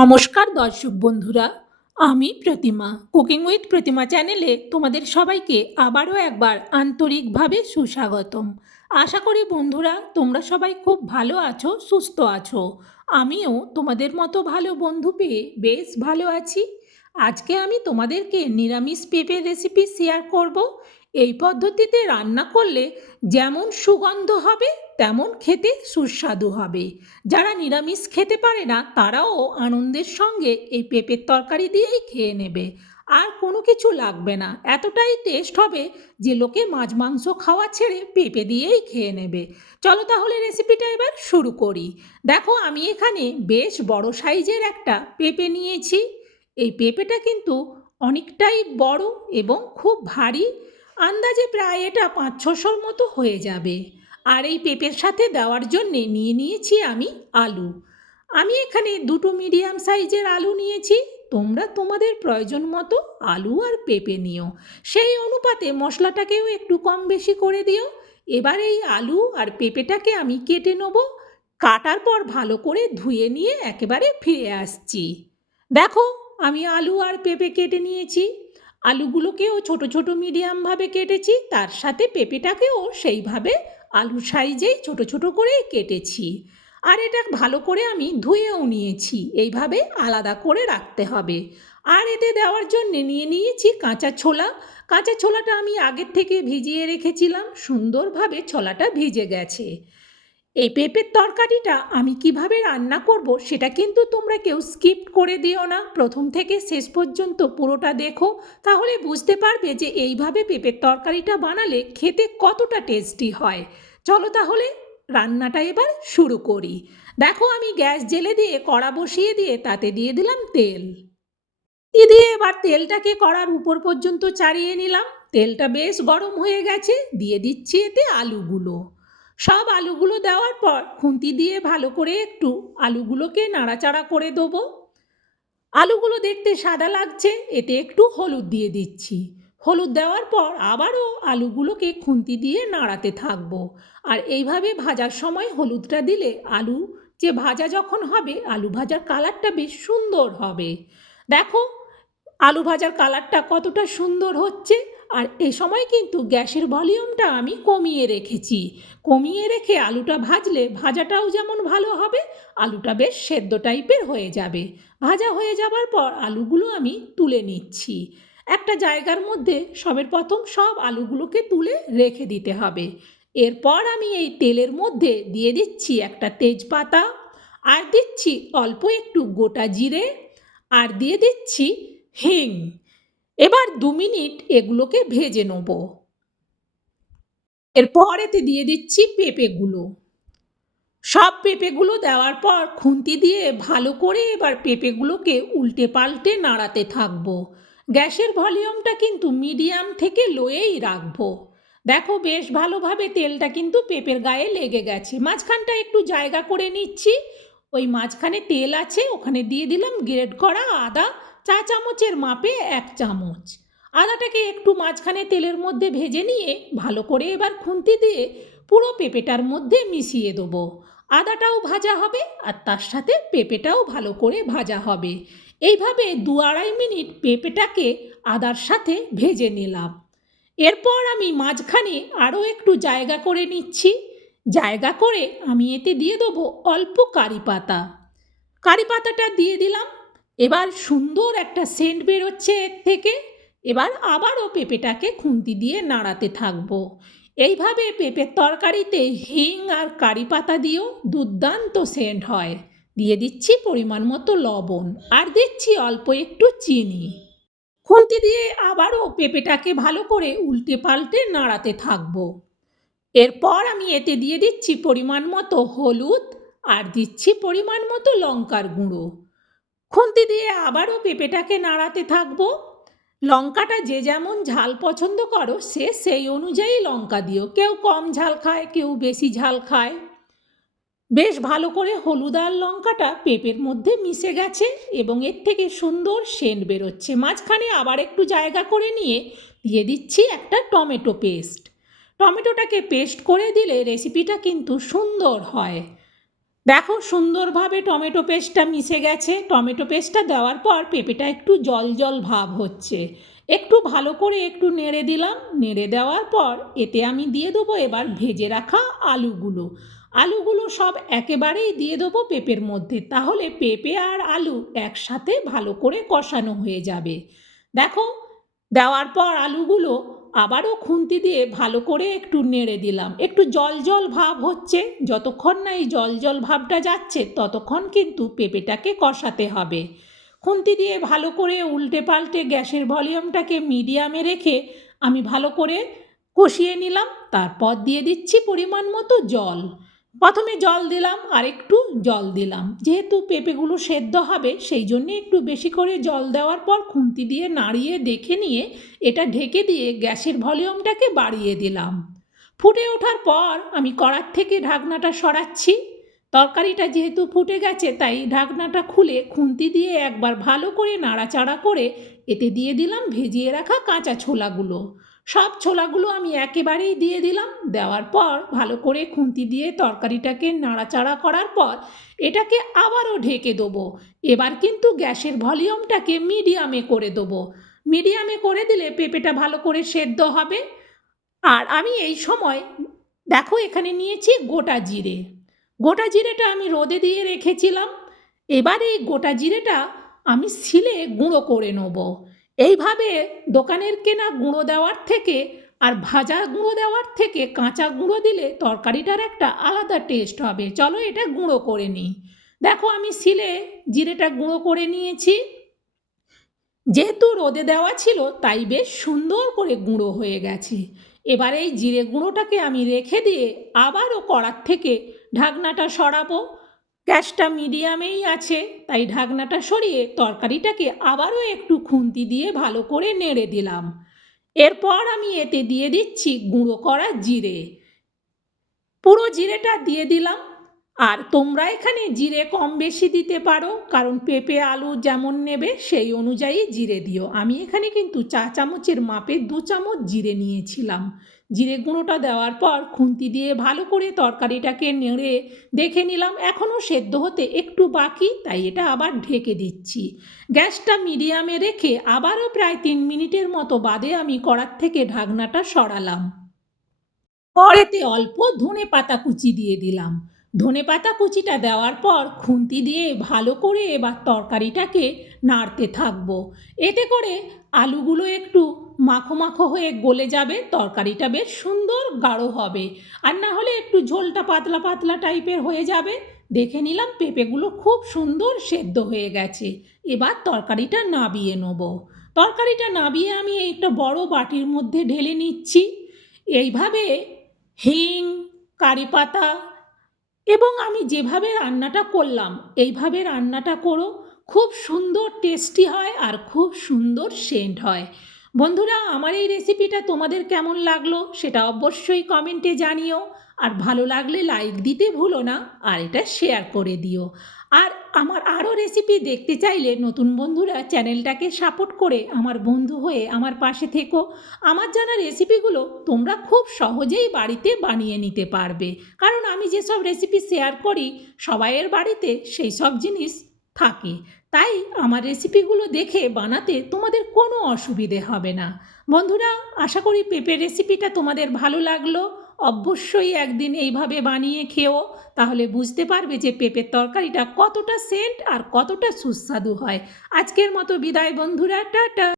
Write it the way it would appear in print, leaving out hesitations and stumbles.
নমস্কার দর্শক বন্ধুরা, আমি প্রতিমা কুকিং উইথ প্রতিমা চ্যানেলে তোমাদের সবাইকে আবারও একবার আন্তরিকভাবে সুস্বাগতম। আশা করি বন্ধুরা তোমরা সবাই খুব ভালো আছো, সুস্থ আছো। আমিও তোমাদের মতো ভালো বন্ধু পেয়ে বেশ ভালো আছি। আজকে আমি তোমাদেরকে নিরামিষ পেঁপের রেসিপি শেয়ার করব। এই পদ্ধতিতে রান্না করলে যেমন সুগন্ধ হবে তেমন খেতে সুস্বাদু হবে। যারা নিরামিষ খেতে পারে না তারাও আনন্দের সঙ্গে এই পেঁপের তরকারি দিয়েই খেয়ে নেবে, আর কোনো কিছু লাগবে না। এতটাই টেস্ট হবে যে লোকে মাছ মাংস খাওয়া ছেড়ে পেঁপে দিয়েই খেয়ে নেবে। চলো তাহলে রেসিপিটা এবার শুরু করি। দেখো আমি এখানে বেশ বড় সাইজের একটা পেঁপে নিয়েছি। এই পেঁপেটা কিন্তু অনেকটাই বড় এবং খুব ভারী। আন্দাজে প্রায় এটা 500-600 মতো হয়ে যাবে। আর এই পেঁপের সাথে দেওয়ার জন্যে নিয়ে নিয়েছি আমি আলু। আমি এখানে দুটো মিডিয়াম সাইজের আলু নিয়েছি। তোমরা তোমাদের প্রয়োজন মতো আলু আর পেঁপে নিও, সেই অনুপাতে মশলাটাকেও একটু কম বেশি করে দিও। এবার এই আলু আর পেঁপেটাকে আমি কেটে নেব। কাটার পর ভালো করে ধুয়ে নিয়ে একেবারে ফিরে আসছি। দেখো আমি আলু আর পেঁপে কেটে নিয়েছি। আলুগুলোকেও ছোট ছোট মিডিয়ামভাবে কেটেছি, তার সাথে পেঁপেটাকেও সেইভাবে আলু সাইজেই ছোট ছোট করে কেটেছি। আর এটা ভালো করে আমি ধুয়েও নিয়েছি, এইভাবে আলাদা করে রাখতে হবে। আর এতে দেওয়ার জন্য নিয়ে নিয়েছি কাঁচা ছোলা। কাঁচা ছোলাটা আমি আগের থেকে ভিজিয়ে রেখেছিলাম, সুন্দরভাবে ছোলাটা ভিজে গেছে। এই পেঁপের তরকারিটা আমি কিভাবে রান্না করব সেটা কিন্তু তোমরা কেউ স্কিপ করে দিও না, প্রথম থেকে শেষ পর্যন্ত পুরোটা দেখো। তাহলে বুঝতে পারবে যে এইভাবে পেঁপের তরকারিটা বানালে খেতে কতটা টেস্টি হয়। চলো তাহলে রান্নাটা এবার শুরু করি। দেখো আমি গ্যাস জ্বেলে দিয়ে কড়া বসিয়ে দিয়ে তাতে দিয়ে দিলাম তেল। দিয়ে এবার তেলটাকে কড়ার উপর পর্যন্ত চাড়িয়ে নিলাম। তেলটা বেশ গরম হয়ে গেছে, দিয়ে দিচ্ছি এতে আলুগুলো। সব আলুগুলো দেওয়ার পর খুন্তি দিয়ে ভালো করে একটু আলুগুলোকে নাড়াচাড়া করে দেবো। আলুগুলো দেখতে সাদা লাগছে, এতে একটু হলুদ দিয়ে দিচ্ছি। হলুদ দেওয়ার পর আবারও আলুগুলোকে খুন্তি দিয়ে নাড়াতে থাকবো। আর এইভাবে ভাজার সময় হলুদটা দিলে আলু যে ভাজা যখন হবে আলু ভাজার কালারটা বেশ সুন্দর হবে। দেখো আলু ভাজার কালারটা কতটা সুন্দর হচ্ছে। আর এ সময় কিন্তু গ্যাসের ভলিউমটা আমি কমিয়ে রেখেছি। কমিয়ে রেখে আলুটা ভাজলে ভাজাটাও যেমন ভালো হবে, আলুটা বেশ সেদ্ধ টাইপের হয়ে যাবে। ভাজা হয়ে যাবার পর আলুগুলো আমি তুলে নিচ্ছি। একটা জায়গার মধ্যে সবের প্রথম সব আলুগুলোকে তুলে রেখে দিতে হবে। এরপর আমি এই তেলের মধ্যে দিয়ে দিচ্ছি একটা তেজপাতা, আর দিচ্ছি অল্প একটু গোটা জিরে, আর দিয়ে দিচ্ছি হিং। এবার 2 মিনিট এগুলোকে ভেজে নেব। এরপর এতে দিয়ে দিচ্ছি পেঁপেগুলো। সব পেঁপেগুলো দেওয়ার পর খুন্তি দিয়ে ভালো করে এবার পেঁপেগুলোকে উল্টে পাল্টে নাড়াতে থাকবো। গ্যাসের ভলিউমটা কিন্তু মিডিয়াম থেকে লোয়েই রাখবো। দেখো বেশ ভালোভাবে তেলটা কিন্তু পেঁপের গায়ে লেগে গেছে। মাঝখানটা একটু জায়গা করে নিচ্ছি। ওই মাঝখানে তেল আছে, ওখানে দিয়ে দিলাম গ্রেট করা আদা, চা চামচের মাপে 1 চামচ। আদাটাকে একটু মাঝখানে তেলের মধ্যে ভেজে নিয়ে ভালো করে এবার খুন্তি দিয়ে পুরো পেঁপেটার মধ্যে মিশিয়ে দেবো। আদাটাও ভাজা হবে আর তার সাথে পেঁপেটাও ভালো করে ভাজা হবে। এইভাবে 2-2.5 মিনিট পেঁপেটাকে আদার সাথে ভেজে নিলাম। এরপর আমি মাঝখানে আরও একটু জায়গা করে নিচ্ছি। জায়গা করে আমি এতে দিয়ে দেবো অল্প কারি পাতা। কারি পাতাটা দিয়ে দিলাম। এবার সুন্দর একটা সেন্ট বেরোচ্ছে এর থেকে। এবার আবারও পেঁপেটাকে খুন্তি দিয়ে নাড়াতে থাকবো। এইভাবে পেঁপের তরকারিতে হিং আর কারি পাতা দিয়েও দুর্দান্ত সেন্ট হয়। দিয়ে দিচ্ছি পরিমাণ মতো লবণ, আর দিচ্ছি অল্প একটু চিনি। খুন্তি দিয়ে আবারও পেঁপেটাকে ভালো করে উল্টে পাল্টে নাড়াতে থাকবো। এরপর আমি এতে দিয়ে দিচ্ছি পরিমাণ মতো হলুদ, আর দিচ্ছি পরিমাণ মতো লঙ্কার গুঁড়ো। খুন্তি দিয়ে আবারও পেঁপেটাকে নাড়াতে থাকবো। লঙ্কাটা যে যেমন ঝাল পছন্দ করো সে সেই অনুযায়ী লঙ্কা দিও, কেউ কম ঝাল খায়, কেউ বেশি ঝাল খায়। বেশ ভালো করে হলুদ আর লঙ্কাটা পেঁপের মধ্যে মিশে গেছে এবং এর থেকে সুন্দর সেন্ট বেরোচ্ছে। মাঝখানে আবার একটু জায়গা করে নিয়ে দিয়ে দিচ্ছি একটা টমেটো পেস্ট। টমেটোটাকে পেস্ট করে দিলে রেসিপিটা কিন্তু সুন্দর হয়। দেখো সুন্দরভাবে টমেটো পেস্টটা মিশে গেছে। টমেটো পেস্টটা দেওয়ার পর পেঁপেটা একটু জল জল ভাব হচ্ছে। একটু ভালো করে একটু নেড়ে দিলাম। নেড়ে দেওয়ার পর এতে আমি দিয়ে দেবো এবার ভেজে রাখা আলুগুলো। আলুগুলো সব একেবারেই দিয়ে দেবো পেঁপের মধ্যে, তাহলে পেঁপে আর আলু একসাথে ভালো করে কষানো হয়ে যাবে। দেখো দেওয়ার পর আলুগুলো আবারও খুন্তি দিয়ে ভালো করে একটু নেড়ে দিলাম। একটু জল জল ভাব হচ্ছে, যতক্ষণ না এই জল জল ভাবটা যাচ্ছে ততক্ষণ কিন্তু পেঁপেটাকে কষাতে হবে। খুন্তি দিয়ে ভালো করে উল্টে পাল্টে গ্যাসের ভলিউমটাকে মিডিয়ামে রেখে আমি ভালো করে কষিয়ে নিলাম। তারপর দিয়ে দিচ্ছি পরিমাণ মতো জল। প্রথমে জল দিলাম আর একটু জল দিলাম, যেহেতু পেঁপেগুলো সেদ্ধ হবে সেই জন্যে একটু বেশি করে জল দেওয়ার পর খুন্তি দিয়ে নাড়িয়ে দেখে নিয়ে এটা ঢেকে দিয়ে গ্যাসের ভলিউমটাকে বাড়িয়ে দিলাম। ফুটে ওঠার পর আমি কড়ার থেকে ঢাকনাটা সরাচ্ছি। তরকারিটা যেহেতু ফুটে গেছে তাই ঢাকনাটা খুলে খুন্তি দিয়ে একবার ভালো করে নাড়াচাড়া করে এতে দিয়ে দিলাম ভেজিয়ে রাখা কাঁচা ছোলাগুলো। সব ছোলাগুলো আমি একেবারেই দিয়ে দিলাম। দেওয়ার পর ভালো করে খুন্তি দিয়ে তরকারিটাকে নাড়াচাড়া করার পর এটাকে আবারও ঢেকে দেবো। এবার কিন্তু গ্যাসের ভলিউমটাকে মিডিয়ামে করে দেবো। মিডিয়ামে করে দিলে পেঁপেটা ভালো করে সেদ্ধ হবে। আর আমি এই সময় দেখো এখানে নিয়েছি গোটা জিরে। গোটা জিরেটা আমি রোদে দিয়ে রেখেছিলাম। এবার এই গোটা জিরেটা আমি শিলে গুঁড়ো করে নেব। এইভাবে দোকানের কেনা গুঁড়ো দেওয়ার থেকে আর ভাজা গুঁড়ো দেওয়ার থেকে কাঁচা গুঁড়ো দিলে তরকারিটার একটা আলাদা টেস্ট হবে। চলো এটা গুঁড়ো করে নিই। দেখো আমি শিলে জিরেটা গুঁড়ো করে নিয়েছি। যেহেতু রোদে দেওয়া ছিল তাই বেশ সুন্দর করে গুঁড়ো হয়ে গেছে। এবার এই জিরে গুঁড়োটাকে আমি রেখে দিয়ে আবারও কড়ার থেকে ঢাকনাটা সরাবো। গ্যাসটা মিডিয়ামেই আছে তাই ঢাকনাটা সরিয়ে তরকারিটাকে আবারও একটু খুন্তি দিয়ে ভালো করে নেড়ে দিলাম। এরপর আমি এতে দিয়ে দিচ্ছি গুঁড়ো করা জিরে। পুরো জিরেটা দিয়ে দিলাম। আর তোমরা এখানে জিরে কম বেশি দিতে পারো, কারণ পেঁপে আলু যেমন নেবে সেই অনুযায়ী জিরে দিও। আমি এখানে কিন্তু চা চামচের মাপে 2 চামচ জিরে নিয়েছিলাম। জিরে গুঁড়োটা দেওয়ার পর খুন্তি দিয়ে ভালো করে তরকারিটাকে নেড়ে দেখে নিলাম এখনও সেদ্ধ হতে একটু বাকি, তাই এটা আবার ঢেকে দিচ্ছি। গ্যাসটা মিডিয়ামে রেখে আবারও প্রায় 3 মিনিটের মতো বাদে আমি কড়ার থেকে ঢাকনাটা সরালাম। পরেতে অল্প ধনেপাতা কুচি দিয়ে দিলাম। ধনেপাতা কুচিটা দেওয়ার পর খুন্তি দিয়ে ভালো করে এবার তরকারিটাকে নাড়তে থাকবো। এতে করে আলুগুলো একটু মাখো মাখো হয়ে গলে যাবে, তরকারিটা বেশ সুন্দর গাঢ় হবে। আর না হলে একটু ঝোলটা পাতলা পাতলা টাইপের হয়ে যাবে। দেখে নিলাম পেঁপেগুলো খুব সুন্দর সেদ্ধ হয়ে গেছে। এবার তরকারিটা নাবিয়ে নেব। তরকারিটা নাবিয়ে আমি একটা বড় বাটির মধ্যে ঢেলে নিচ্ছি। এইভাবে হিং, কারি পাতা এবং আমি যেভাবে রান্নাটা করলাম এইভাবে রান্নাটা করো, খুব সুন্দর টেস্টি হয় আর খুব সুন্দর সেন্ট হয়। বন্ধুরা, আমার এই রেসিপিটা তোমাদের কেমন লাগলো সেটা অবশ্যই কমেন্টে জানিও। আর ভালো লাগলে লাইক দিতে ভুলো না, আর এটা শেয়ার করে দিও। আর আমার আরও রেসিপি দেখতে চাইলে নতুন বন্ধুরা চ্যানেলটাকে সাপোর্ট করে আমার বন্ধু হয়ে আমার পাশে থেকো। আমার জানা রেসিপিগুলো তোমরা খুব সহজেই বাড়িতে বানিয়ে নিতে পারবে, কারণ আমি যেসব রেসিপি শেয়ার করি সবাইয়ের বাড়িতে সেই সব জিনিস থাকে। তাই আমার রেসিপিগুলো দেখে বানাতে তোমাদের কোনো অসুবিধে হবে না। বন্ধুরা, আশা করি পেঁপের রেসিপিটা তোমাদের ভালো লাগলো। অবশ্যই একদিন এইভাবে বানিয়ে খেও, তাহলে বুঝতে পারবে যে পেঁপের তরকারিটা কতটা সেন্ট আর কতটা সুস্বাদু হয়। আজকের মতো বিদায় বন্ধুরা, টাটা।